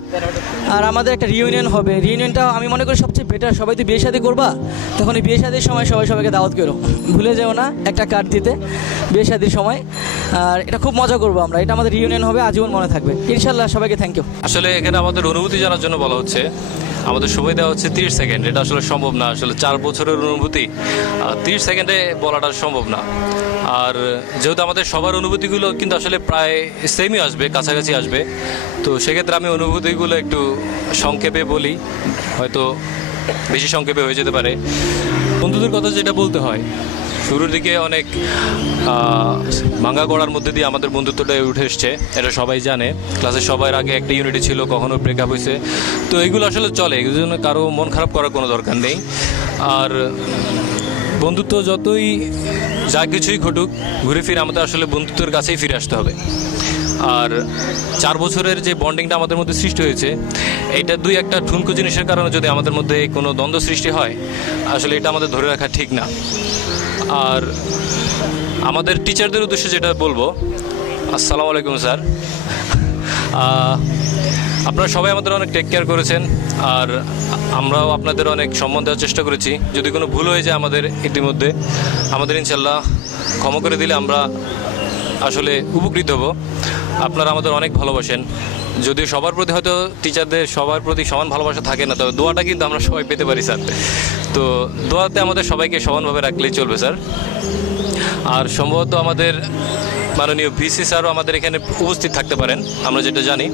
আর আমাদের একটা রিউনিয়ন হবে, রিউনিয়নটা আমি মনে করি সবচেয়ে বেটার। সবাই তো বিয়ে শাদী করবা, তখন এই বিয়ে শাদীর সময় সবাইকে দাওয়াত করো, ভুলে যাও না একটা কার্ড দিতে বিয়ে শাদীর সময়। আর এটা খুব মজা করবো আমরা, এটা আমাদের রিউনিয়ন হবে, আজীবন মনে থাকবে ইনশাল্লাহ। সবাইকে থ্যাংক ইউ। আসলে এখানে আমাদের অনুভূতি জানার জন্য বলা হচ্ছে, আমাদের সময় দেওয়া হচ্ছে 30 সেকেন্ড। এটা আসলে সম্ভব না, আসলে 4 বছরের অনুভূতি 30 সেকেন্ডে বলাটা সম্ভব না। আর যেহেতু আমাদের সবার অনুভূতিগুলো কিন্তু আসলে প্রায় সেমই আসবে, কাছাকাছি আসবে, তো সেক্ষেত্রে আমি অনুভূতিগুলো একটু সংক্ষেপে বলি, হয়তো বেশি সংক্ষেপে হয়ে যেতে পারে। বন্ধুদের কথা যেটা বলতে হয়, শুরুর দিকে অনেক ভাঙা গড়ার মধ্যে দিয়ে আমাদের বন্ধুত্বটা উঠে এসছে, এটা সবাই জানে। ক্লাসে সবার আগে একটা ইউনিটি ছিল, কখনো ব্রেকআপ হয়েছে, তো এইগুলো আসলে চলে, এই জন্য কারো মন খারাপ করার কোনো দরকার নেই। আর বন্ধুত্ব যতই যা কিছুই ঘটুক, ঘুরে ফিরে আমাদের আসলে বন্ধুত্বের কাছেই ফিরে আসতে হবে। আর 4 বছরের যে বন্ডিংটা আমাদের মধ্যে সৃষ্টি হয়েছে, এইটা 2-1টা ঠুনকো জিনিসের কারণে যদি আমাদের মধ্যে কোনো দ্বন্দ্ব সৃষ্টি হয়, আসলে এটা আমাদের ধরে রাখা ঠিক না। আর আমাদের টিচারদের উদ্দেশ্যে যেটা বলবো, আসসালামু আলাইকুম স্যার, আপনারা সবাই আমাদের অনেক টেক কেয়ার করেছেন, আর আমরাও আপনাদের অনেক সম্মান দেওয়ার চেষ্টা করেছি। যদি কোনো ভুল হয়ে যায় আমাদের ইতিমধ্যে, আমাদের ইনশাল্লাহ ক্ষমা করে দিলে আমরা আসলে উপকৃত হব। আপনারা আমাদের অনেক ভালোবাসেন, যদিও সবার প্রতি হয়তো টিচারদের সবার প্রতি সমান ভালোবাসা থাকে না, তবে দোয়াটা কিন্তু আমরা সবাই পেতে পারি স্যার। তো দোয়াতে আমাদের সবাইকে সমানভাবে রাখলেই চলবে স্যার। আর সম্ভবত আমাদের মাননীয় ভিসি স্যারও আমাদের এখানে উপস্থিত থাকতে পারেন, আমরা যেটা জানি।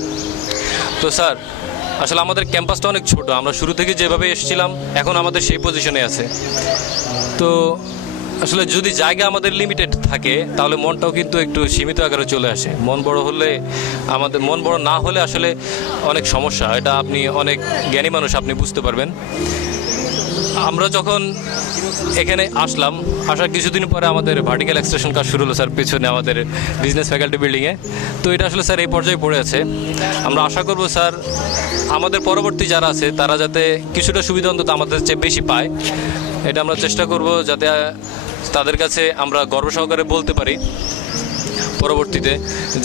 তো স্যার, আসলে আমাদের ক্যাম্পাসটা অনেক ছোট, আমরা শুরু থেকে যেভাবে এসেছিলাম এখন আমাদের সেই পজিশনে আছে। তো আসলে যদি জায়গা আমাদের লিমিটেড থাকে, তাহলে মনটাও কিন্তু একটু সীমিত আকারে চলে আসে। মন বড় হলে আমাদের, মন বড় না হলে আসলে অনেক সমস্যা, এটা আপনি অনেক জ্ঞানী মানুষ, আপনি বুঝতে পারবেন। আমরা যখন এখানে আসলাম, আসার কিছুদিন পরে আমাদের ভার্টিক্যাল এক্সটেনশন কাজ শুরু হলো স্যার, পেছনে আমাদের বিজনেস ফ্যাকাল্টি বিল্ডিংয়ে। তো এটা আসলে স্যার এই পর্যায়ে পড়ে আছে। আমরা আশা করব স্যার আমাদের পরবর্তী যারা আছে তারা যাতে কিছুটা সুবিধা অন্তত আমাদের চেয়ে বেশি পায়, এটা আমরা চেষ্টা করব, যাতে তাদের কাছে আমরা গর্ব সহকারে বলতে পারি পরবর্তীতে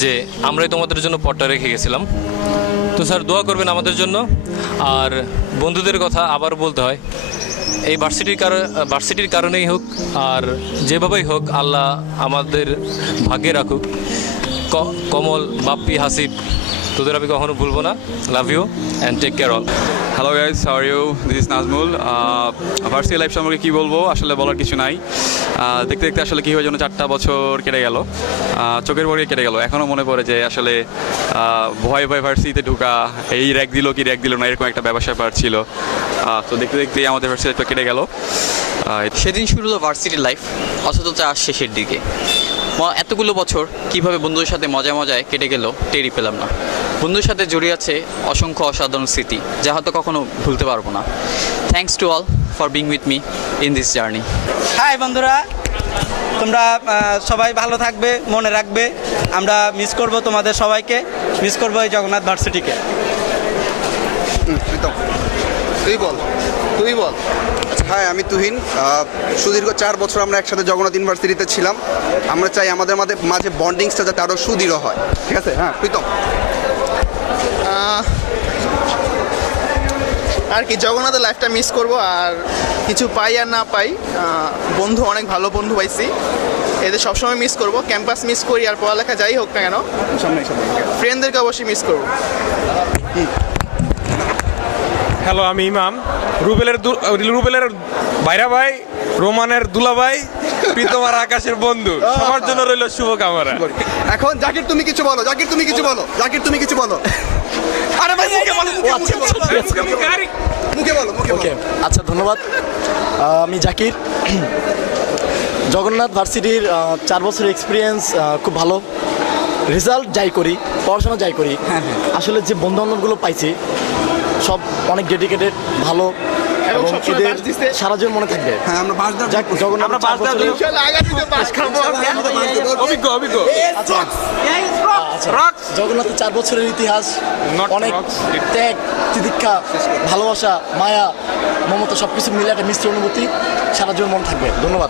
যে আমরাই তোমাদের জন্য পথটা রেখে গেছিলাম। তো স্যার দোয়া করবেন আমাদের জন্য। আর বন্ধুদের কথা আবার বলতে হয়, এই ভার্সিটির কারণেই হোক আর যেভাবেই হোক, আল্লাহ আমাদের ভাগ্যে রাখুক। কমল, বাপ্পি, হাসিব, তোদের আমি কখনো ভুলবো না। Love you and take care all. Hello guys, how are you? This is Nazmul. Varsity life সম্পর্কে কী বলবো, আসলে বলার কিছু নাই। দেখতে দেখতে আসলে কী হয়ে যেন 4টা বছর কেটে গেল, চোখের পরে কেটে গেল। এখনও মনে পড়ে যে আসলে ভয় ভার্সিটিতে ঢোকা, এই র্যাক দিল কি র্যাক দিল না, এরকম একটা ব্যবসা ছিল। তো দেখতে দেখতেই আমাদের ভার্সিটি লাইফটা কেটে গেল। সেদিন শুরু হলো ভার্সিটি লাইফ, অথচ তার শেষের দিকে। এতগুলো বছর কিভাবে বন্ধুদের সাথে মজায় কেটে গেল টেরই পেলাম না। বন্ধুর সাথে জড়িয়ে আছে অসংখ্য অসাধারণ স্মৃতি, যা হয়তো কখনো ভুলতে পারবো না। Thanks to all for being with me in this journey. Hi বন্ধুরা, তোমরা সবাই ভালো থাকবে, মনে রাখবে। আমরা মিস করব তোমাদের সবাইকে, মিস করব এই জগন্নাথ ভার্সিটিকে। তুই বল। আচ্ছা, হ্যাঁ, আমি তুহিন। সুদীর্ঘ 4 বছর আমরা একসাথে জগন্নাথ ইউনিভার্সিটিতে ছিলাম। আমরা চাই আমাদের মাঝে বন্ডিংসটা যাতে আরও সুদৃঢ় হয়। ঠিক আছে? হ্যাঁ, প্রীতম। আর কি, জগন্নাথের লাইফটা মিস করব। আর কিছু পাই আর না পাই, বন্ধু, অনেক ভালো বন্ধু পাইছি, এদের সবসময় মিস করব। ক্যাম্পাস মিস করি আর পড়ালেখা যাই হোক না কেন, ফ্রেন্ডদেরকে অবশ্যই মিস করব। হ্যালো, আমি ইমাম। রুবেলের ভাইরা ভাই, রোমানের দুলা ভাই, প্রীতম আর আকাশের বন্ধু, সবার জন্য রইল শুভকামনা। এখন জাকির তুমি কিছু বলো। আরে ভাই, মুখে বলো। ওকে, আচ্ছা, ধন্যবাদ। আমি জাকির। জগন্নাথ ভার্সিটির 4 বছরের এক্সপিরিয়েন্স খুব ভালো। রেজাল্ট যাই করি, পড়াশোনা যাই করি, আসলে যে বন্ধু বান্ধবগুলো পাইছি সব অনেক ডেডিকেটেড, ভালো, এবং এদের সারা জীবন মনে থাকবে। হ্যাঁ, আমরা জগন্নাথ জগন্নাথের 4 বছরের ইতিহাস, অনেক ত্যাগ, তিতিক্ষা, ভালোবাসা, মায়া, মমতা সবকিছু মিলে একটা মিশ্র অনুভূতি সারা জীবন মনে থাকবে। ধন্যবাদ।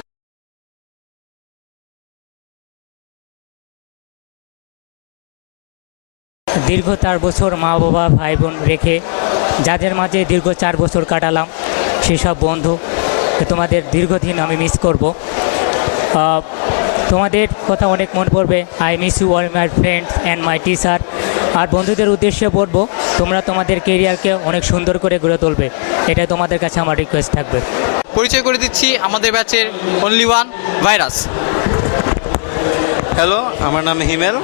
দীর্ঘ 4 বছর মা বাবা ভাই বোন রেখে যাদের মাঝে দীর্ঘ 4 বছর কাটালাম, সেসব বন্ধু তোমাদের দীর্ঘদিন আমি মিস করব। তোমাদের কথা অনেক মনে পড়বে। I miss you all my friends and my teacher. আর বন্ধুদের উদ্দেশ্যে বলবো, তোমরা তোমাদের কেরিয়ারকে অনেক সুন্দর করে গড়ে তুলবে, এটা তোমাদের কাছে আমার রিকোয়েস্ট থাকবে। পরিচয় করে দিচ্ছি আমাদের ব্যাচের অনলি ওয়ান ভাইরাস। হ্যালো, আমার নাম হিমেল।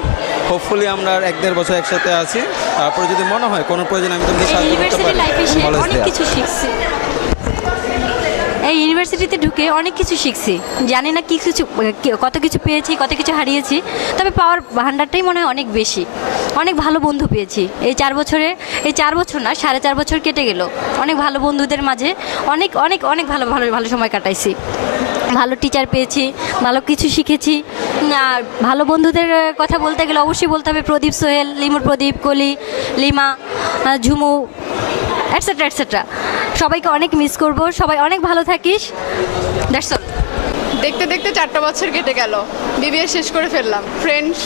হোপফুলি আমরা 1-1.5 বছর একসাথে আছি। তারপরে যদি মনে হয় কোনো প্রয়োজন আমি তোমাকে সাহায্য করতে পারি। অনেক কিছু শিখছি এই ইউনিভার্সিটিতে ঢুকে, অনেক কিছু শিখছি। জানি না কত কিছু পেয়েছি, কত কিছু হারিয়েছি, তবে পাওয়ার ভান্ডারটাই মনে হয় অনেক বেশি। অনেক ভালো বন্ধু পেয়েছি এই 4 বছরে। এই 4 বছর না, 4.5 বছর কেটে গেল। অনেক ভালো বন্ধুদের মাঝে অনেক অনেক অনেক ভালো ভালো ভালো সময় কাটাইছি। ভালো টিচার পেয়েছি, ভালো কিছু শিখেছি। আর ভালো বন্ধুদের কথা বলতে গেলে অবশ্যই বলতে হবে প্রদীপ, সোহেল, লিমুর প্রদীপ, কলি, লিমা, ঝুমু, এটসেট্রা এটসেট্রা। সবাইকে অনেক মিস করব। সবাই অনেক ভালো থাকিস। That's all. দেখতে দেখতে 4টা বছর কেটে গেল, বিবিএ শেষ করে ফেললাম। ফ্রেন্ডস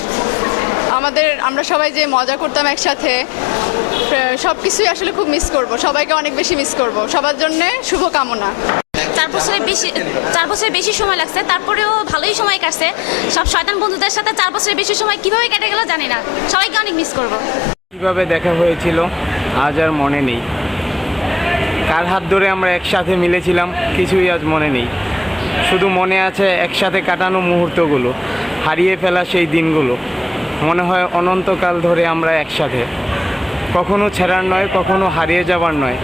আমরা সবাই যে মজা করতাম একসাথে, সব কিছুই আসলে খুব মিস করব। সবাইকে অনেক বেশি মিস করব। সবার জন্য শুভকামনা। 4 বছরের বেশি সময় লাগছে, তারপরেও ভালোই সময় কাটছে। সব শয়তান বন্ধুদের সাথে 4 বছরের বেশি সময় কিভাবে কেটে গেল জানি না। সবাইকে অনেক মিস করব। কিভাবে দেখা হয়েছিল আজ আর মনে নেই। কার হাত ধরে আমরা একসাথে মিলেছিলাম কিছুই আজ মনে নেই। শুধু মনে আছে একসাথে কাটানো মুহূর্তগুলো, হারিয়ে ফেলা সেই দিনগুলো। মনে হয় অনন্তকাল ধরে আমরা একসাথে। কখনো ছেড়ার নয়, কখনো হারিয়ে যাবার নয়,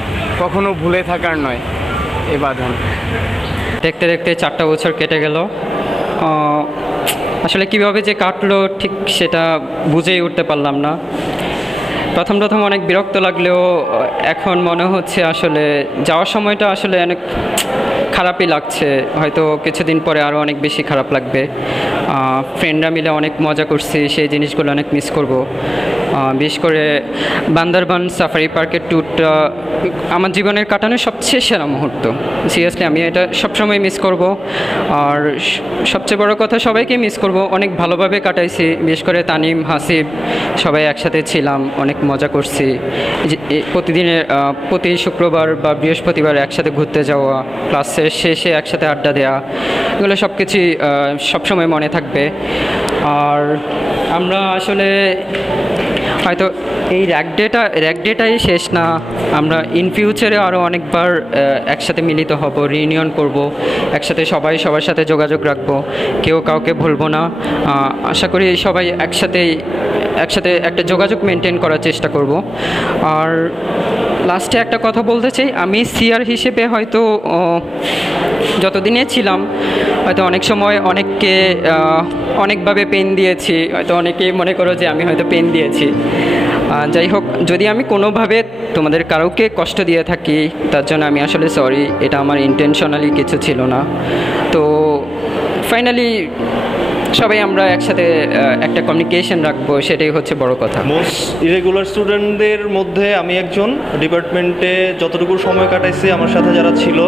কখনো ভুলে থাকার নয় এ বাঁধন। দেখতে দেখতে 4টা বছর কেটে গেল। আসলে কিভাবে যে কাটলো ঠিক সেটা বুঝেই উঠতে পারলাম না। প্রথম অনেক বিরক্ত লাগলেও এখন মনে হচ্ছে আসলে যাওয়ার সময়টা আসলে অনেক খারাপই লাগছে। হয়তো কিছুদিন পরে আরও অনেক বেশি খারাপ লাগবে। ফ্রেন্ডরা মিলে অনেক মজা করছি, সেই জিনিসগুলো অনেক মিস করব। বিশেষ করে বান্দরবান সাফারি পার্কের ট্যুরটা আমার জীবনের কাটানোর সবচেয়ে সেরা মুহূর্ত। সিরিয়াসলি আমি এটা সবসময় মিস করব। আর সবচেয়ে বড় কথা, সবাইকে মিস করব। অনেক ভালোভাবে কাটাইছি, বিশেষ করে তানিম, হাসিব, সবাই একসাথে ছিলাম, অনেক মজা করছি। প্রতি শুক্রবার বা বৃহস্পতিবার একসাথে ঘুরতে যাওয়া, ক্লাসের শেষে একসাথে আড্ডা দেওয়া, এগুলো সব কিছুই সবসময় মনে থাকবে। আর আমরা আসলে হয়তো এই র্যাক ডেটাই শেষ না, আমরা ইন ফিউচারে আরও অনেকবার একসাথে মিলিত হব, রিউনিয়ন করব, একসাথে সবার সাথে যোগাযোগ রাখবো, কেউ কাউকে ভুলবো না। আশা করি সবাই একসাথে একটা যোগাযোগ মেনটেন করার চেষ্টা করব। আর লাস্টে একটা কথা বলতে চাই, আমি সিআর হিসেবে হয়তো যতদিনে ছিলাম হয়তো অনেক সময় অনেককে অনেকভাবে পেন দিয়েছি, হয়তো অনেকেই মনে করো যে আমি হয়তো পেন দিয়েছি। যাই হোক, যদি আমি কোনোভাবে তোমাদের কারোকে কষ্ট দিয়ে থাকি তার জন্য আমি আসলে সরি, এটা আমার ইন্টেনশনালি কিছু ছিল না। তো ফাইনালি সবাই আমরা একসাথে একটা কমিউনিকেশন রাখবো, সেটাই হচ্ছে বড় কথা। মোস্ট ইরেগুলার স্টুডেন্টদের মধ্যে আমি একজন। ডিপার্টমেন্টে যতটুকু সময় কাটাইছি আমার সাথে যারা ছিল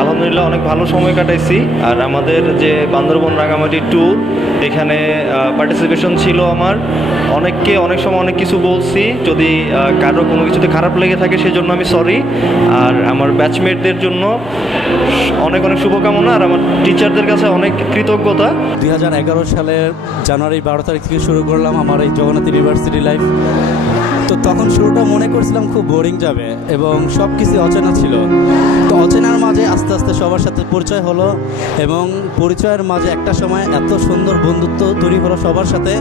আলহামদুলিল্লাহ অনেক ভালো সময় কাটাইছি। আর আমাদের যে বান্দরবন রাঙামাটি ট্যুর, এখানে পার্টিসিপেশন ছিল আমার। অনেককে অনেক সময় অনেক কিছু বলছি, যদি কারো কোনো কিছুতে খারাপ লেগে থাকে সেজন্য আমি সরি। আর আমার ব্যাচমেটদের জন্য অনেক অনেক শুভকামনা, আর আমার টিচারদের কাছে অনেক কৃতজ্ঞতা। 2011 সালের জানুয়ারি 12 তারিখ থেকে শুরু করলাম আমার এই জগন্নাথ ইউনিভার্সিটি লাইফ। তো তখন শুরুটা মনে করছিলাম খুব বোরিং যাবে এবং সব কিছু অচেনা ছিল। তো অচেনার মাঝে আস্তে আস্তে সবার সাথে পরিচয় হলো এবং পরিচয়ের মাঝে একটা সময় এত সুন্দর বন্ধুত্ব তৈরি হলো সবার সাথে,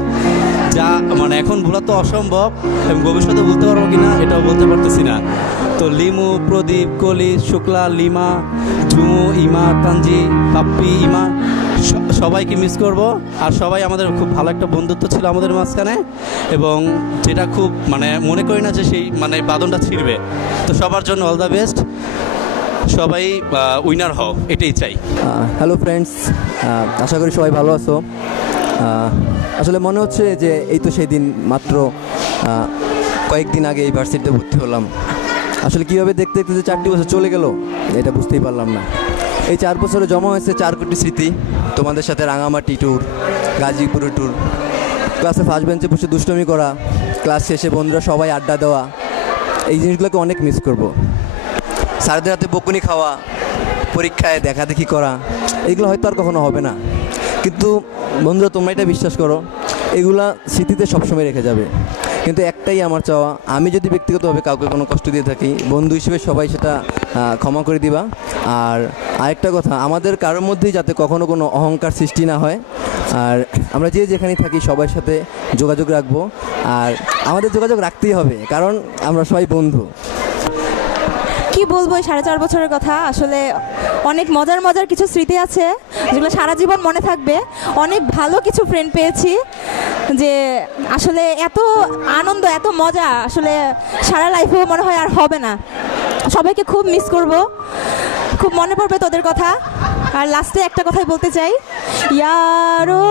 যা মানে এখন ভোলা তো অসম্ভব এবং ভবিষ্যতে বলতে পারবো কিনা এটাও বলতে পারতেছি না। তো লিমু, প্রদীপ, কলি, শুক্লা, লিমা, ঝুমু, ইমা, কাঞ্জি, পাপ্পি, ইমা, সবাইকে মিস করব। আর সবাই আমাদের খুব ভালো একটা বন্ধুত্ব ছিল আমাদের মাঝখানে, এবং যেটা খুব মানে মনে করি না যে সেই মানে বাঁধনটা ছিঁড়বে। তো সবার জন্য অল দ্য বেস্ট, সবাই উইনার হও, এটাই চাই। হ্যালো ফ্রেন্ডস, আশা করি সবাই ভালো আছো। আসলে মনে হচ্ছে যে এই তো সেই দিন মাত্র কয়েকদিন আগে এই ভার্সিটিতে ভর্তি হলাম। আসলে কীভাবে দেখতে দেখতে যে 4টি বছর চলে গেল এটা বুঝতেই পারলাম না। এই 4 বছরে জমা হয়েছে 4 কোটি স্মৃতি। তোমাদের সাথে রাঙামাটি ট্যুর, গাজীপুরের ট্যুর, ক্লাসে ফার্স্ট বেঞ্চে বসে দুষ্টমি করা, ক্লাস শেষে বন্ধুরা সবাই আড্ডা দেওয়া, এই জিনিসগুলোকে অনেক মিস করব। স্যারদের হাতে বকুনি খাওয়া, পরীক্ষায় দেখাদেখি করা, এগুলো হয়তো আর কখনো হবে না। কিন্তু বন্ধুরা তোমরা এটা বিশ্বাস করো, এগুলা স্মৃতিতে সবসময় রেখে যাবে। কিন্তু একটাই আমার চাওয়া, আমি যদি ব্যক্তিগতভাবে কাউকে কোনো কষ্ট দিয়ে থাকি, বন্ধু হিসেবে সবাই সেটা ক্ষমা করে দিবা। আর আরেকটা কথা, আমাদের কারোর মধ্যেই যাতে কখনো কোনো অহংকার সৃষ্টি না হয়। আর আমরা যে যেখানেই থাকি সবার সাথে যোগাযোগ রাখবো, আর আমাদের যোগাযোগ রাখতেই হবে, কারণ আমরা সবাই বন্ধু। কি বলবো এই 4.5 বছরের কথা, আসলে অনেক মজার মজার কিছু স্মৃতি আছে যেগুলো সারা জীবন মনে থাকবে। অনেক ভালো কিছু ফ্রেন্ড পেয়েছি, যে আসলে এত আনন্দ এত মজা আসলে সারা লাইফেও মনে হয় আর হবে না। সবাইকে খুব মিস করব, খুব মনে পড়বে তোদের কথা। আর লাস্টে একটা কথাই বলতে চাই, ইয়ারো